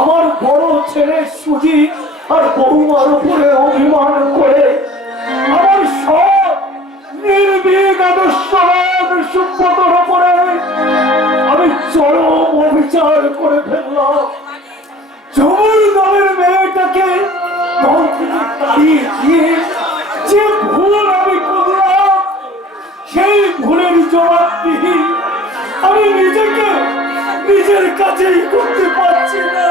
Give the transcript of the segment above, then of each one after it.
আমার বড় ছেলে সুজিত আর বৌমার উপরে অভিমান করে আমার সব নির্ভীক আদর্শবান সুব্রতর উপরে আমি চরম অবিচার করে ফেললাম। ঝুমুর দলের মেয়েটাকে দল থেকে তাড়িয়ে দিয়ে যে ভুল আমি করলাম সেই ভুলের জবাবদিহি আমি নিজেকে নিজের কাছেই করতে পারছি না।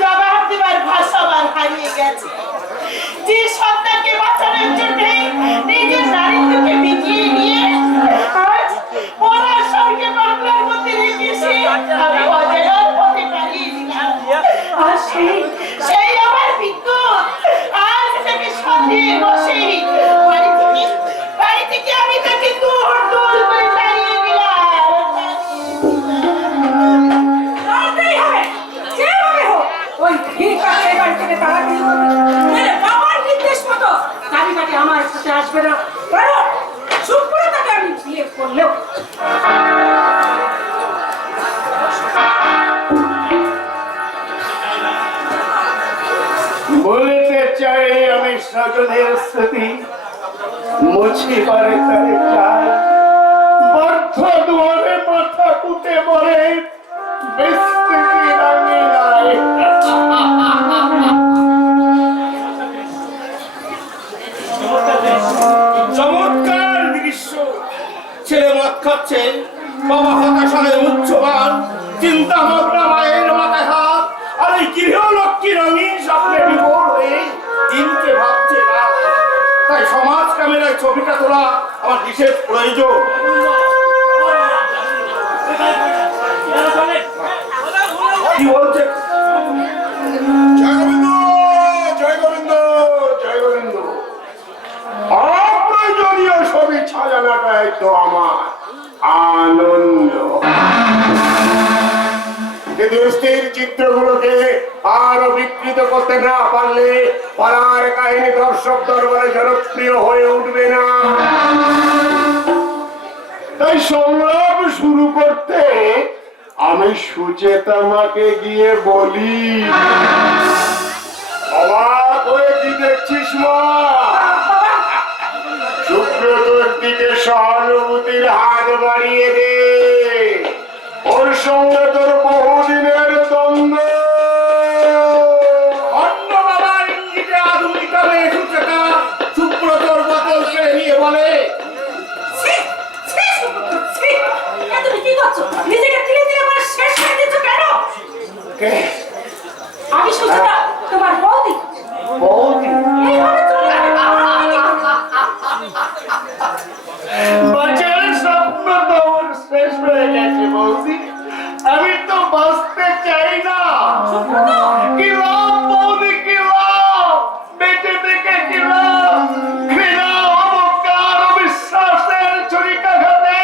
জবাব দেবার ভাষা আমার হারিয়ে গেছে। যে সন্তানকে বাঁচানোর জন্য নিজের নারীত্বকে মিটিয়ে নিয়ে আজ পড়ার সঙ্গে বাংলার মধ্যে রেখেছি আমি অজেয় হতে পারি না। আর সেই আমার বিদ্যুৎ আজ তাকে সন্দেহ বসে বাড়ি থেকে আমি তাকে দূর দূর করে তাড়িয়ে দিলাম। ওই ঠিক আছে বাড়ি থেকে তাড়াতাড়ি বাবার নির্দেশ মতো চাবিকাঠি আমার সাথে আসবে না। চুপ করে তাকে আমি বিয়ে করলেও বলতে চাই আমি স্বজনের স্মৃতি মুছিবারে তারে চাই বদ্ধ দুয়ারে মাথা কুটে বলে বিস্তৃতি রাঙি নাই। চমৎকার দৃশ্য। ছেলে মদ খাচ্ছে, বাবা হতাশায় উচ্চবান, চিন্তা ভাবনা মায়ের মাথায় হাত, আর এই গৃহলক্ষ্মী রঙিন স্বপ্নে বিভোর হয়ে দিনকে ভাবছে না। তাই সমাজ ক্যামেরায় ছবিটা তোলা আমার বিশেষ প্রয়োজন। কি বলছে? জয় গোবিন্দ, জয় গোবিন্দ, জয় গোবিন্দ। অপ্রয়োজনীয় ছবি সাজানোটাই তো আমার আনন্দ। কিন্তু স্থির চিত্রগুলোকে আরো বিকৃত করতে না পারলে পাড়ার কাহিনী দর্শক দরবারে জনপ্রিয় হয়ে উঠবে না। তাই সংলাপ শুরু করতে আমি সুচেতমাকে গিয়ে বলি, অবাক হয়ে কি দেখছিস মা? সুব্রতর দিকে সহানুভূতির হাত বাড়িয়ে দে। ওর সঙ্গে তোর বহুদিনের দ্বন্দ্ব অন্য বাবার ইঙ্গিতে আধুনিক হয়ে সুচেতা সুব্রতর বোতল কেড়ে নিয়ে বলে, তুমি কি করছো? নিজেকে ধীরে ধীরে আমার শেষ করে দিচ্ছ কেন? আমি সুচেতা, তোমার বৌদি। বৌদি এইভাবে চলে বাচ্চার স্বপ্ন তো আমার শেষ হয়ে গেছে বৌদি। আমি তো বাঁচতে চাই না। কি লাভ বৌদি, কি লাভ? বেঁচে থেকে কি লাভ? ঘৃণা, অহংকার, অবিশ্বাসের ছুরিকাঘাতে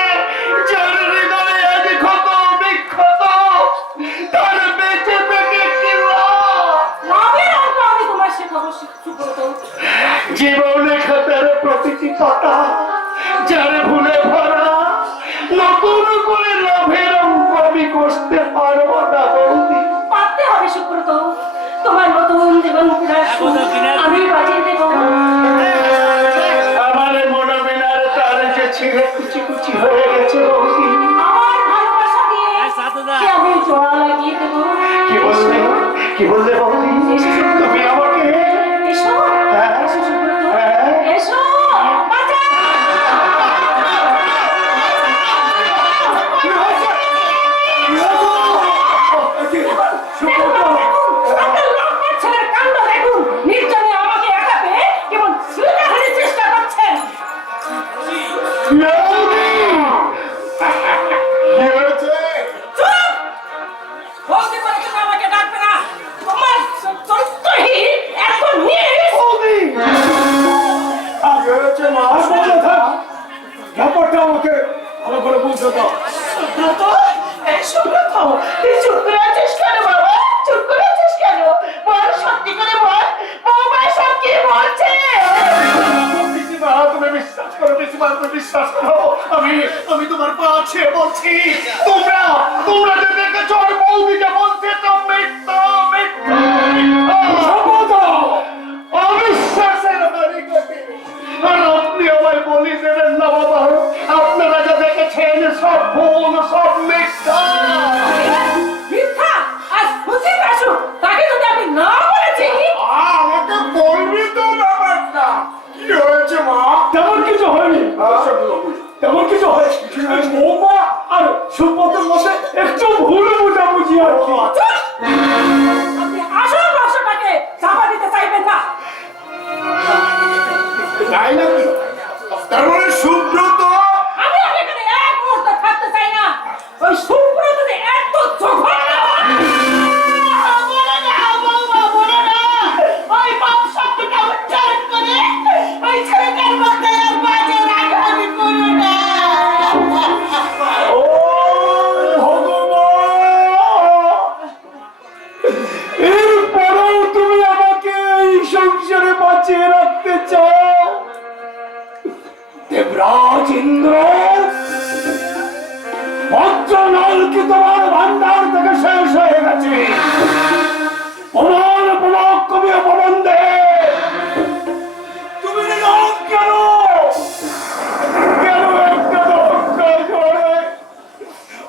যার হৃদয় আজ ক্ষত বিক্ষত, তার বেঁচে থেকে কি লাভ? লাভের অঙ্ক আমি তোমার শেখাবো সুব্রত। জীবনে খাতার প্রতিটি পাতা যার ভুলে ভরা, নতুন করে লাভের অঙ্ক আমি কষতে পারবো না বৌদি। পারতে হবে সুব্রত, তোমার নতুন জীবন আমি বাজিয়ে দেবো। আমার মনোমিনার তার যে ছিঁড়ে কুচি কুচি হয়ে গেছে বৌদি। আমার ভালোবাসা দিয়ে কি আমি জোড়া লাগিয়ে দেবো। কি বললে, কি বললে বৌদি? তুমি আমাকে এসো, হ্যাঁ? এসো সুব্রত, হ্যাঁ? এসো। বাঁচাও! কি হয়েছে? কি হয়েছে? সুব্রত, একটা লম্বা ছেলের কাণ্ড দেখুন। নির্জনে আমাকে একা পেয়ে কেমন শ্লীলতাহানির চেষ্টা করছেন। বৌদি! কি সুব্রত, এই সুব্রত, তুই চুপ করে আছিস কেন বাবা? চুপ করে আছিস কেন? বল, সত্যি করে বল, বৌমা সব কি বলছে? পিসিমা, তুমি বিশ্বাস করো, পিসিমা, তুমি বিশ্বাস করো, আমি তোমার পা ছুঁয়ে বলছি, তোমরা যে দেখেছো ওর বৌদিকে বলছে তো মিথ্যা, মিথ্যা, মিথ্যা। অবিশ্বাসের হারি কাটে। আর আপনি আমায় বলি দেবেন না বাবা, আপনারা যা দেখেছেন সব ভুল, সব মিথ্যা। মিথ্যা আর সুচিত আসুক, তাকে যদি আমি না বলেছি। আমাকে বলবি তো ব্যাপারটা কি হয়েছে মা? তেমন কিছু হয়নি, তেমন কিছু হয়েছে। বৌমা আর সুব্রতের মধ্যে একটু ভুল বুঝাবুঝি আর কি। আপনি আসল রহস্যটাকে চাপা দিতে চাইবেন না। তাই নাকি? তার মানে সুব্রত আমি আর এখানে এক মুহূর্ত থাকতে চাই না। ওই সুব্রত যে এত জঘন্য, বলো না বৌমা, বলো না। ওই পাপ শব্দটা উচ্চারণ করে ওই ছেলেটার মধ্যে আর বাজে রাগারাগি করো না। ও ভগবান, এরপরেও তুমি আমাকে এই সংসারে বাঁচিয়ে রাখতে চাও? দেবরাজ ইন্দ্র, বজ্রনল কি তোমার ভান্ডার থেকে শেষ হয়ে গেছে? প্রমাণ প্রমাণ কমিয়ে প্রমাণ দে। তুমি নিরব কেন? কেন একটা ধক্কা করে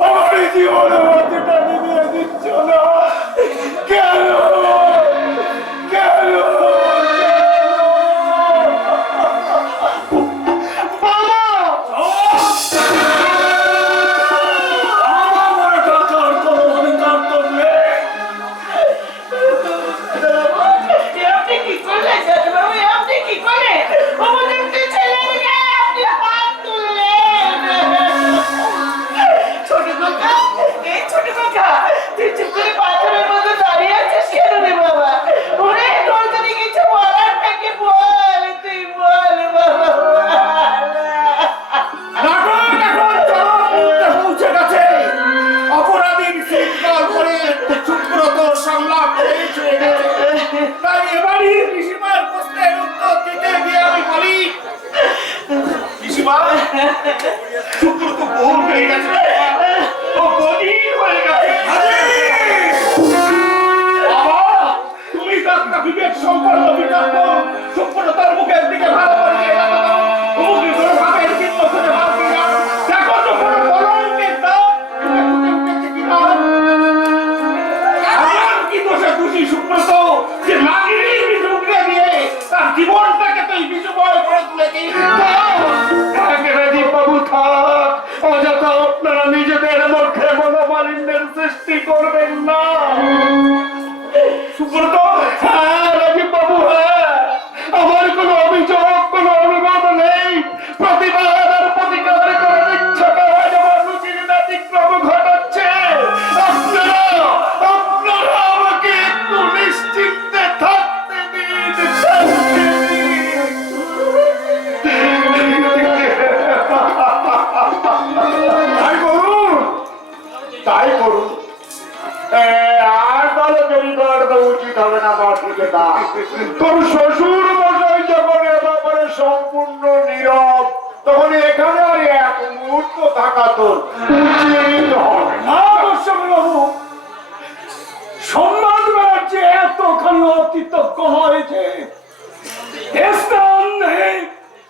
আমার জীবনের মাটিটা নিভিয়ে দিচ্ছ না? কেন? কেন? আপনি কি করলেন জামাইবাবু? আপনি কি করলেন? আমাদের দুই ছেলের গায়ে আপনি হাত তুললেন। ছোট খোকা, এই ছোট খোকা, তুই চুপ করে পাথরের মতো দাঁড়িয়ে আছিস কেন রে বাবা? ওরে, তোর যদি কিছু বলার থাকে বল, তুই বল বাবা। পৌঁছে গেছে। অপরাধীর শৃঙ্খল করে সুব্রত সংলাপ হয়েছে। তাই এবারই পিসিমার প্রশ্নের উত্তর দিতে গিয়ে আমি বলি, পিসিমা, সুব্রত বহু হয়ে গেছে, ও বলি হয়ে গেছে। বাবা, তুমি তার বিবেক সম্পন্ন বিতর্ক সুব্রতর মুখের দিকে ভালো করে দিয়ে দেখো তো, মুখে ধরে ভাবের চিত্র খুঁজে বার করে দাও। দেখো তো কোনো কলঙ্কের দাগ ফুটে ফুটে উঠেছে কিনা। আমার কি দোষে দোষী সুব্রত যে নাগিনী বিষ উগড়ে দিয়ে তার জীবনটাকে তো এই বিষময় করে তুলেছে। বাবু থাক, অযথা আপনারা নিজেদের মধ্যে মনোমালিন্যের সৃষ্টি করবেন না। সুব্রত, হ্যাঁ রাজীব বাবু, হ্যাঁ, আমার কোনো অভিযোগ, কোনো অনুরোধ নেই। প্রতিবাদ আর প্রতিকার করে দিচ্ছে আমার রুচির ব্যতিক্রম ঘটাচ্ছে। আপনারা আমাকে একটু নিশ্চিন্তে থাকতে দিন, শান্তি দিন। তাই করুন, তাই করুন। আর তাহলে দেরি করার তো উচিত হবে না মাঠে দা। তোর শ্বশুর মশাই যখন এ ব্যাপারে সম্পূর্ণ নীরব, তখন এখানে আর এক মুহূর্ত থাকা তোর উচিত হবে না। গোস্বামীবাবু, সম্মান বেড়ার যে এতখানি অকৃতজ্ঞ হয়েছে, নেই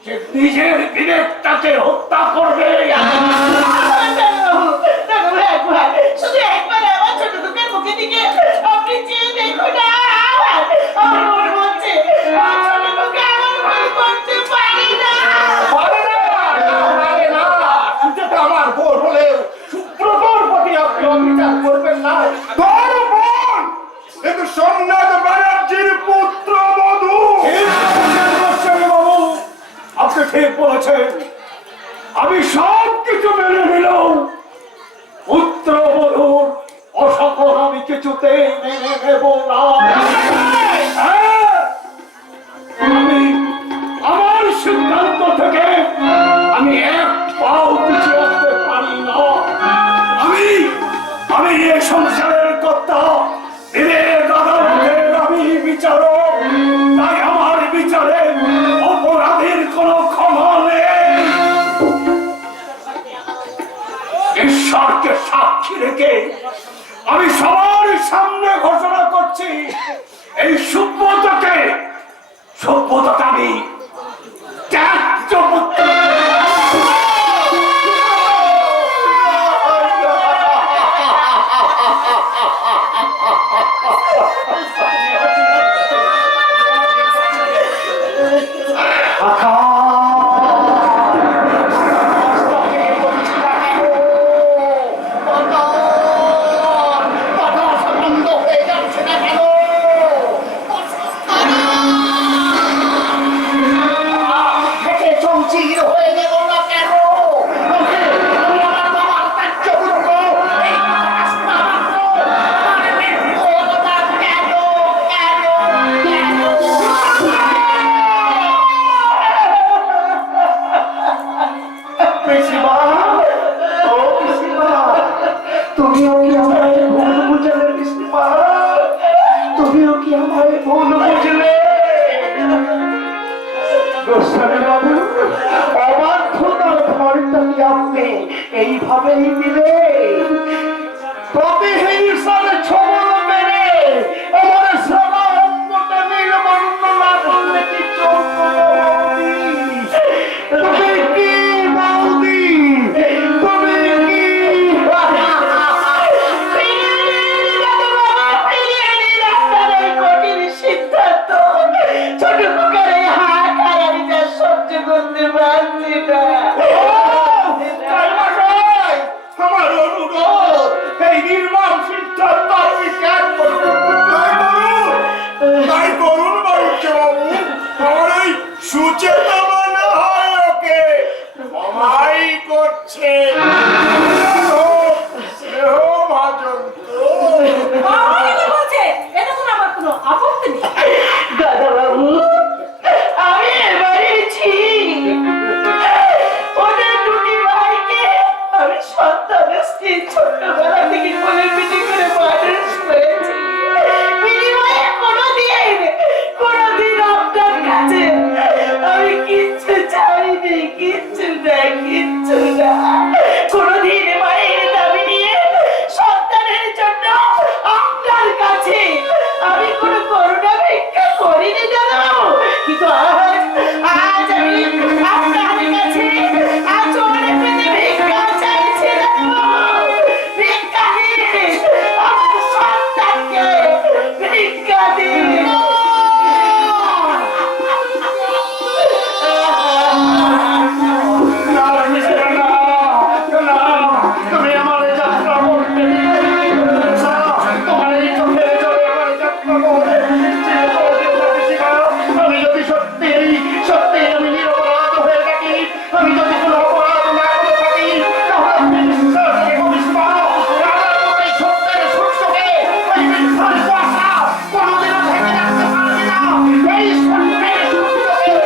যে নিজের বিবেকটাকে হত্যা করবে। শুধু একবার আমার ছোট খোকার মুখের দিকে আপনি চেয়ে দেখুন না। আমার মনে হচ্ছে আমার ছোট খোকা আমার ভুল করতে পারে না। পারে না, পারে না। সুচেতা আমার বোন হলেও সুব্রতর প্রতি আপনি অবিচার করবেন না। তোর বোন কিন্তু সোমনাথ ব্যানার্জির পুত্র মধু। বাবু, আপনি ঠিক বলেছেন। আমি সব কিছু মেনে নিলাম। পুত্র বধূর অসফল আমি কিছুতেই মেনে নেব না। হ্যাঁ, আমি আমার সিদ্ধান্ত থেকে আমি এক পাও পিছিয়ে আসতে পারি না। রেখে আমি সবার সামনে ঘোষণা করছি, এই সভ্যতাকে আমি ত্যায্য পুত্র। এইভাবেই দিলে প্রতিহিংসার ছবল মেরে আমার সারা অঙ্গটা নীলবর্ণ না করলে কি তুমি কি বৌদি, তুমি কি কঠিন সিদ্ধান্ত ছোট করে হাত আর আমি যা সহ্য করতে পারছি না। আমার অনুরোধ, এই নির্মম সিদ্ধান্ত আপনি ত্যাগ করুন। তাই করুন বাবু, আমার এই সুচেতা মনে হয় ওকে মাই করছে। ভাজন তো বলছে এটা কোনো আমার কোনো আপত্তি নেই। দাদা বাবু, আমি এবারেছি ওদের দুটি ভাইকে আমি সন্তানের স্ত্রী ছোট্টবেলা থেকে কোলে পিঠে করে মানুষ করেছি। বিনিময়ে কোনোদিন আপনার কাছে আমি কিচ্ছু চাইনি, কিচ্ছু না। কোনোদিন মায়ের দাবি নিয়ে সন্তানের জন্য আপনার কাছে আমি কোনো করুণা ভিক্ষা করিনি দাদা বাবু, কিন্তু আজ আমি আপনার কাছে আচরণে পেতে ভিক্ষা চাইছি দাদা বাবু। ভিক্ষা দিন, আমার সন্তানকে ভিক্ষা দিন। তুমি আমার যাত্রা করতে তোমার এই চোখের জলে আমার যাত্রা করতে আমি যদি সত্যি আমি নিরপরাধ হয়ে থাকি, আমি যদি কোনো অপরাধ না করে থাকি, তাহলে আপনি বিশ্বাস করিস না, রাজার মতো এই সত্যের সূর্যকে ওই মিথ্যার কুয়াশা কোনোদিনও ঢেকে রাখতে পারবে না। এই সত্যের সূর্যকে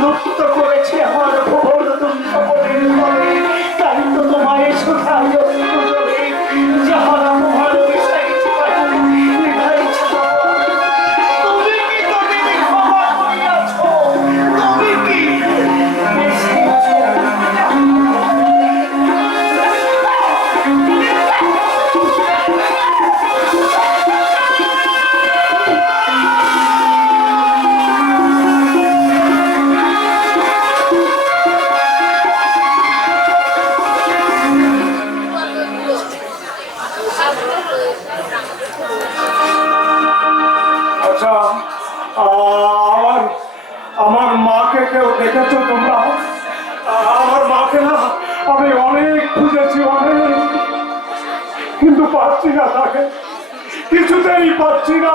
লুপ্ত করেছে আমার ভুবন তুমি সকলের ঘরে, তাই তো তোমায় সুখাই অস্ত্রে যাহারা ভালোবেসে তুমি কি তুমি ক্ষমা করিয়াছ, তুমি কি আচ্ছা, আমার মাকে কেউ দেখেছো তোমরা? আমার মাকে না আমি অনেক খুঁজেছি, কিন্তু পাচ্ছি না, তাকে কিছুতেই পাচ্ছি না।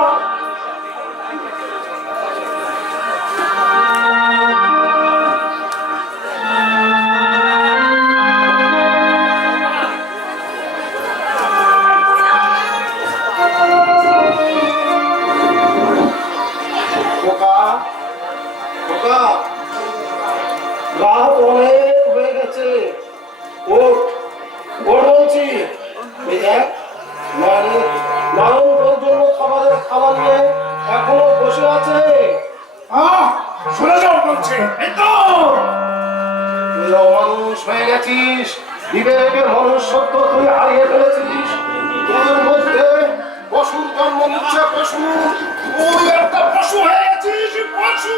বলছে এই তো তুই অমানুষ হয়ে গেছিস, বিবেকের মনুষ্যত্ব তুই হারিয়ে ফেলেছিস। তোর মধ্যে পশুর জন্ম নিচ্ছে পশু, তুই একটা পশু হয়ে গেছিস, পশু।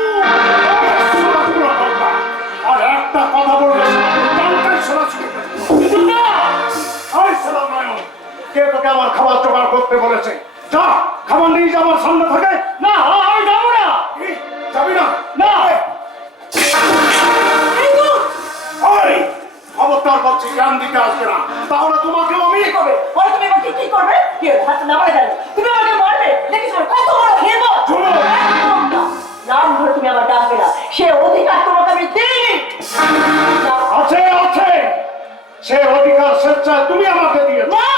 আর একটা কথা বলবে কে তোকে আমার খাবার জোগাড় করতে বলেছে? যা খাবার নিয়ে যা আমার সামনে থাকে। না আমি যাবো না। কি? যাবি না? না খবরদার বলছি, জ্ঞান দিতে আসবে না, তাহলে তোমাকেও আমি কি করবে? বলো তুমি এবার কি করবে? কি হাত নামায় গেল? তুমি আমাকে মারবে? দেখিস কত বড় হেব। নাম ধরে তুমি আমার ডাকবে না, সে অধিকার তোমাকে আমি দিইনি। আছে আছে, সে অধিকার স্বেচ্ছায় তুমি আমাকে দিয়েছো। না,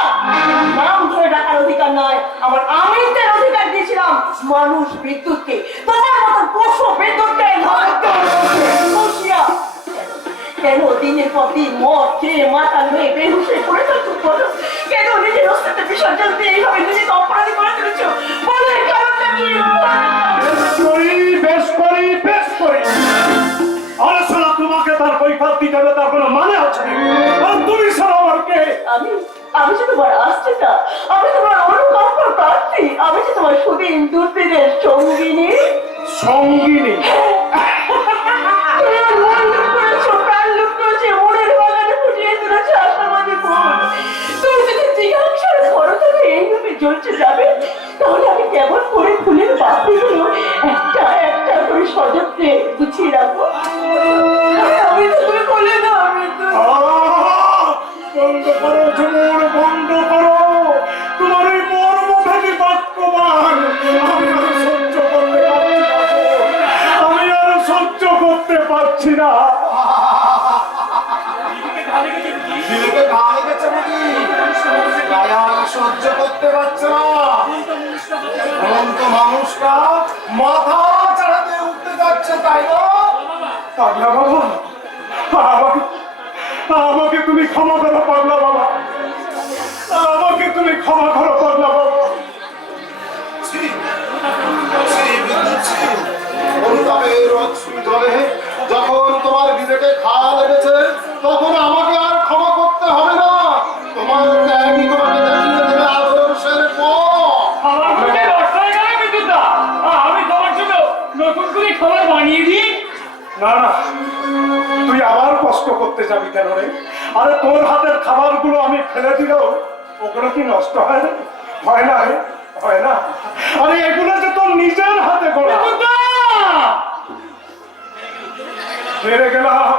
নাম ধরে ডাকার অধিকার নয়, আমার আমিনদের অধিকার দিয়েছিলাম মানুষ বিদ্যুৎকে। তোমার মতো পশু বিদ্যুৎকে নয়। বসিয়া কেন দিনের পর দিন মদ খেয়ে মাথা হয়ে বেহুশ হয়ে পড়ে থাকছো? বলো কেন নিজের অস্তিত্ব বিসর্জন দিয়ে এইভাবে নিজেকে অপরাধী করে তুলেছো? বলো এর কারণটা কি? বেশ করি বেশ করি। আরে শালা, তোমাকে তার কৈফিয়ত দিতে হবে তার কোনো মানে আছে নাকি? আর তুমি শালা আমার কে? আমি যে তোমার আসছে না, আমি তোমার অনুকম্পার প্রার্থী, আমি যে তোমার সুদিন দুর্দিনের সঙ্গিনী। সঙ্গিনী? তুমি আমার মন লুট করেছো, প্রাণ লুট করেছো, মনের বাগানে ফুটিয়ে তুলেছো আশাবাদী ফুল। তুমি যদি জিজ্ঞাসার ঘর থেকে এইভাবে জ্বলছে যাবে, তাহলে আমি কেমন করে ফুলের পাপড়িগুলো একটা একটা করে সযত্নে গুছিয়ে রাখবো? আমি তো তুমি বলে না, আমি তো বন্ধ করো ঝুমুর, বন্ধ করো তোমার এই মর্মভেদী বাক্যবান। আমি আর সহ্য করতে পারছি না, আমি আর সহ্য করতে পারছি না। দিদিকে ঘা লেগেছে নাকি? গায়ে আর সহ্য করতে পারছে না। অনন্ত মানুষটা মাথা চাড়াতে উঠতে যাচ্ছে, তাই না? পাগলা বাবা, আমাকে তুমি ক্ষমা করো পাগলা বাবা, আমাকে তুমি ক্ষমা করো পাগলা বাবা। যখন তোমার বিবেকে ঘা লেগেছে তখন আমাকে আর ক্ষমা করতে হবে না। তোমার ত্যাগই তোমাকে দেখিয়ে দেবে আদর্শের পথ। আমার মুখে রস হয়ে গেল বিদ্যুৎদা। আমি তোমার জন্য নতুন করে খাবার বানিয়ে দিই। না না, তুই আবার কষ্ট করতে যাবি কেন রে? আরে তোর হাতের খাবারগুলো আমি ফেলে দিলেও ওগুলো কি নষ্ট হয় না? হয় না রে, হয় না? আরে এগুলো যে তোর নিজের হাতে গড়া। হেরে গেলাম,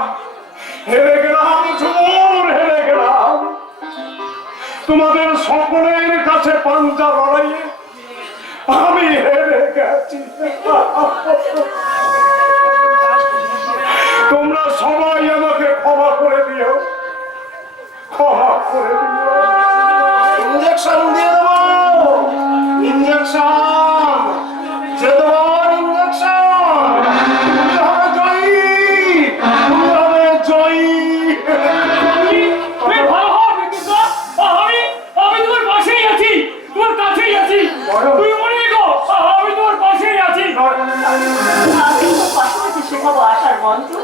হেরে গেলাম ঝুমুর, হেরে গেলাম। তোমাদের সকলের কাছে পাঞ্জা লড়াইয়ে আমি হেরে গেছি। তোমরা সবাই আমাকে ক্ষমা করে দিও, ক্ষমা করে দিও। ইঞ্জেকশন দিয়ে দেবো, ইঞ্জেকশন যে তোমার ইঞ্জেকশন। তুমি হবে জয়ী, তুমি হবে জয়ী। তুমি ভালো হও বিদ্যুৎদা। আমি তোমার পাশেই আছি, তোমার কাছেই আছি। তুমি মনে রেখো, আমি তোমার পাশেই আছি। আমি তোমার পাশাপাশি শেখাবো আশার মন্ত্র,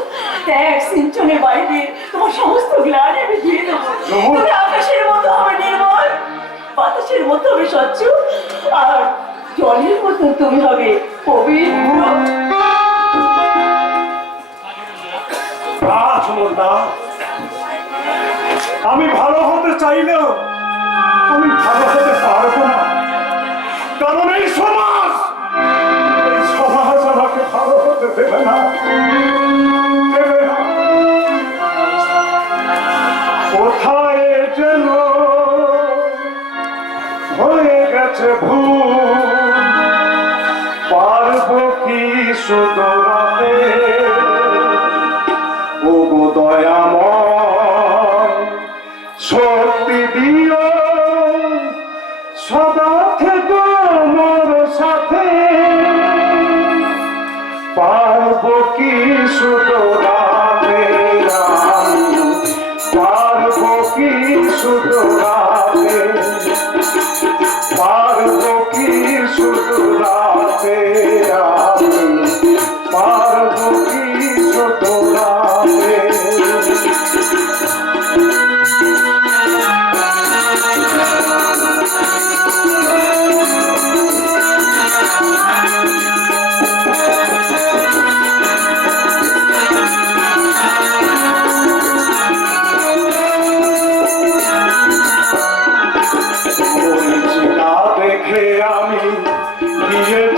ত্যাগ সিঞ্চনের বাড়িতে তোমার সমস্ত গ্লানি আমি দিয়ে দেবো। তুমি আকাশের মতো হবে নির্মল, বাতাসের মতো হবে স্বচ্ছ, আর জলের মতো তুমি হবে পবিত্র। আমি ভালো হতে চাইলেও আমি ভালো হতে পারবো না, কারণ এই সমাজ আমাকে ভালো হতে দেবে না, দেবে না। কোথায় যেন হয়ে গেছে ভুল, পারবো কি শুধরাতে? ও গো দয়াময়, শক্তি দিও, সদা থেকো মোর সাথে। পারবো কি শুধরাতে? পারবো কি শুধরাতে? পারবো কি শুধরাতে? পারবো কি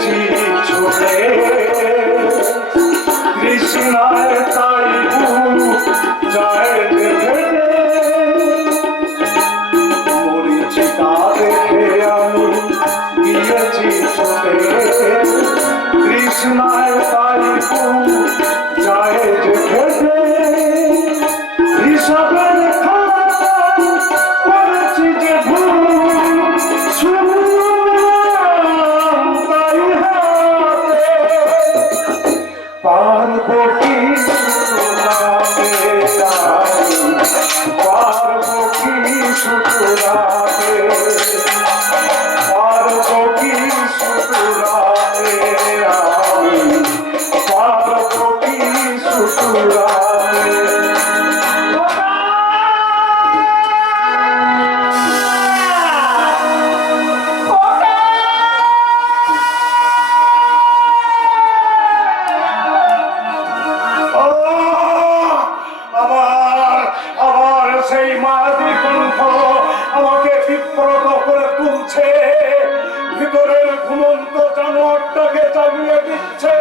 গিয়েছি ছুটে কৃষ্ণায় তাই যায় দেখে মরিচিকা দেখে আমি গিয়েছি ছুটে কৃষ্ণায় তাই যায় দেখে হিসাবের করেছি যে ভুল শুনলাম তাই হাতে পারবো কি শুনাতে পারবো কি শুনাতে পারবো কি শুনাতে আমি পারবো কি শুনাতে সেই মায়াবী কণ্ঠ আমাকে বিব্রত করে তুলছে ভিতরের ঘুমন্ত জানোয়ারটাকে জাগিয়ে দিচ্ছে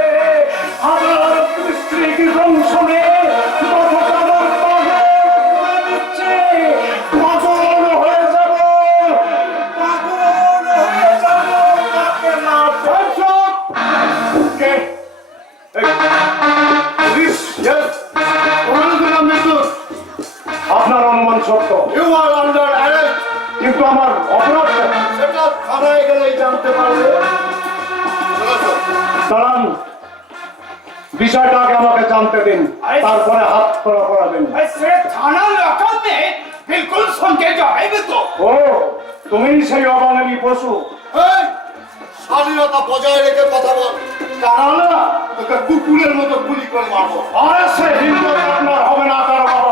হাজার স্ত্রীকে দংশনে পাগল হয়ে যাব তাকে না কে আপনার অনুমান সত্য ইউ আর আন্ডার অ্যারেস্ট কিন্তু আমার অপরাধ সেটা থানায় গেলেই জানতে পারবে দাঁড়ান বিষয়টা আগে আমাকে জানতে দিন তারপরে হাত করা করাবেন ऐसे थाना लॉकअप में बिल्कुल सुन के जाएंगे तो ও তুমি সেই অবাঙালি পশু স্বাধীনতা বজায় রেখে কথা বল তাহলে না তোকে কুকুরের মতো গুলি করে মারবো আরে সে হিন্দু আপনার হবে না তার বাবা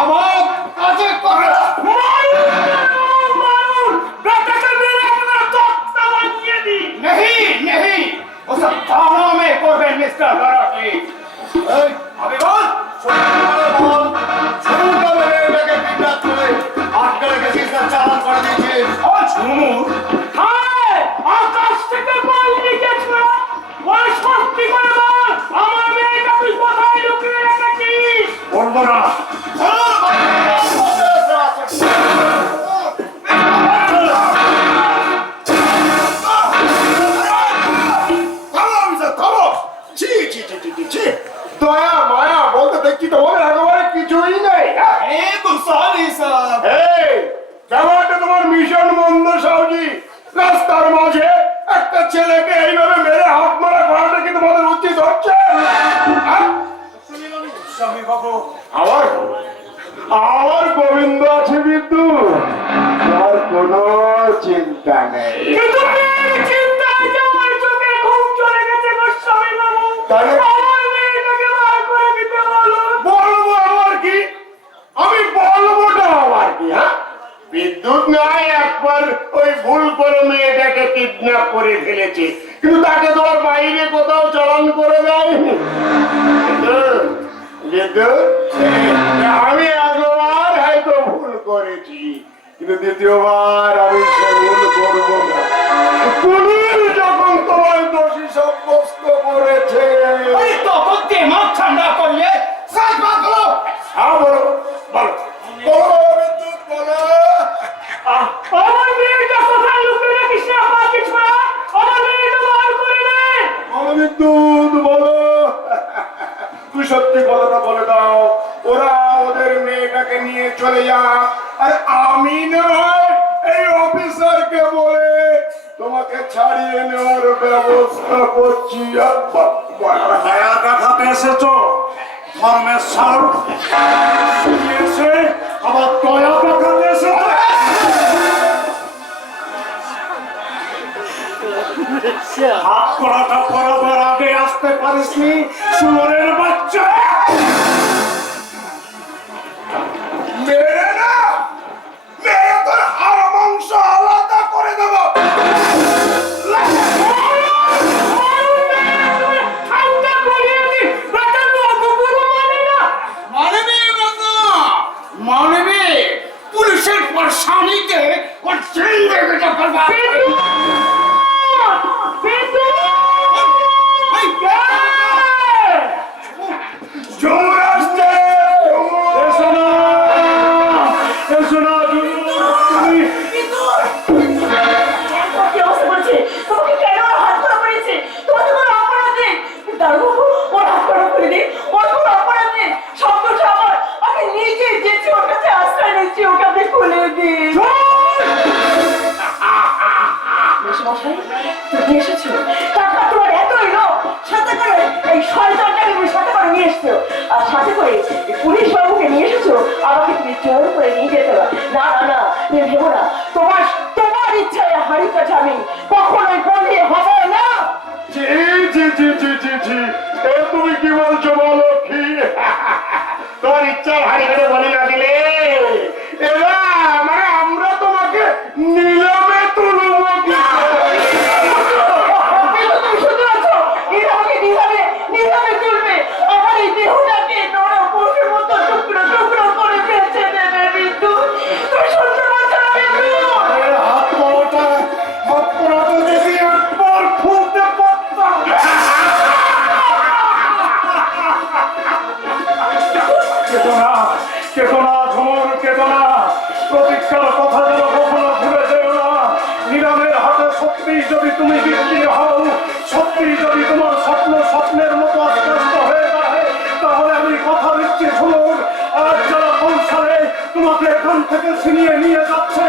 আমার কাজে করে नहीं नहीं वो सब थानों में कोई मिस्टर गराटी अभी बोल চালান করে দিয়েছিস और झूमूर हाय आकाश থেকে বল নিয়েছ ওই সত্যি করে বল আমার মেয়েটা তুই কোথায় লুকিয়ে রেখেছিস বলবো না দয়া মায়া বলতে দেখছি তোমাদের একেবারে কিছুই নেই ए गुस्साली साहब এই কেমনটা তোমার মিশন বন্ধ সাউজি রাস্তার মাঝে একটা ছেলেকে এইভাবে মেরে হাত মারা করাটা কি তোমাদের উচিত হচ্ছে স্বামী বাবু আমার আমার গোবিন্দ আছে বিদ্যুৎ আর কোনো চিন্তা নেই কিন্তু মেয়ের চিন্তায় যে আমার চোখে ঘুম চলে গেছে গোস্বামী বাবু তাহলে? আমার মেয়েটাকে বার করে দিতে বলুন বলবো আবার কি আমি বলবোটা আবার কি হ্যাঁ বিদ্যুৎ নাই একবার ওই ভুল করে মেয়েটাকে কিডন্যাপ করে ফেলেছে কিন্তু তাকে তো আর বাইরে কোথাও চালান করে দেয়নি বিদ্যুৎ আমি একবার হয়তো ভুল করেছি কিন্তু দ্বিতীয়বার আমি সে ভুল করবো না পুলিশ যখন তোমার দোষী সাব্যস্ত করেছে अरे तो दिमाग ठंडा करिए सच बात करो হ্যাঁ বলো বলো বলো বিদ্যুৎ বলো আমার মেয়েটা কোথায় লুকিয়ে রেখেছিস আমার কিছু না আমার মেয়েটা বার করে দে বলো বিদ্যুৎ বলো তুই সত্যি কথাটা বলে দাও ওরা ওদের মেয়েটাকে নিয়ে চলে যা আর আমি নয় এই অফিসারকে বলে তোমাকে ছাড়িয়ে নেওয়ার ব্যবস্থা করছি দয়া দেখাতে এসেছো ধর্মের স্মারক এসে আবার দয়া দেখাতে এসেছে হাত করাটা করাবার আগে আসতে পারিসনি শুয়োরের বাচ্চা মেরে না মেরে তোর হাড় মাংস আলাদা করে দেব ঠান্ডা করিয়ে দি বেটা লোক পুরো মানে না মানবে পুলিশের পরশানিতে ওর চেন দেখে বিদ্যুৎ শয়তানটাকে তুমি সাথে করে নিয়ে এসছো, আর সাথে করে পুলিশ বাবুকে নিয়ে এসেছো, আমাকে তুমি জোর করে নিয়ে যেতে পারো না। না না, তুমি ভেবো না, তোমার তোমার ইচ্ছায় হাড়ি কাছে আমি কখনোই বন্ধি হবে না। জি জি জি জি জি জি, এ তুমি কি বলছো বলো কি? তোমার ইচ্ছায় হাড়ি করে বলে না দিলে এরা মানে আমরা তোমাকে নিলামে তুলবো কি? তুমি শুনতে পাচ্ছ? এরা আমাকে নিলামে নিলামে তুলবে, আমার এই দেহটাকে নরম পশুর মতো টুকরো টুকরো করে বেঁচে দেবে বিন্দু। তুমি শুনতে পাচ্ছ না বিন্দু? হাত পড়াটা যদি একবার খুলতে পারতাম। চেতনা চেতনা ঝুমুর চেতনা, প্রতীক্ষার কথা যেন কখনো ভুলে যেও না। নিলামের হাতে সত্যি যদি তুমি বিক্রি হও, সত্যি যদি তোমার স্বপ্ন স্বপ্নের মতো আস্তে আস্তে হয়ে যায়, তাহলে আমি কথা দিচ্ছি ঝুমুর, আজ যারা কৌশলে তোমাকে এখান থেকে ছিনিয়ে নিয়ে যাচ্ছে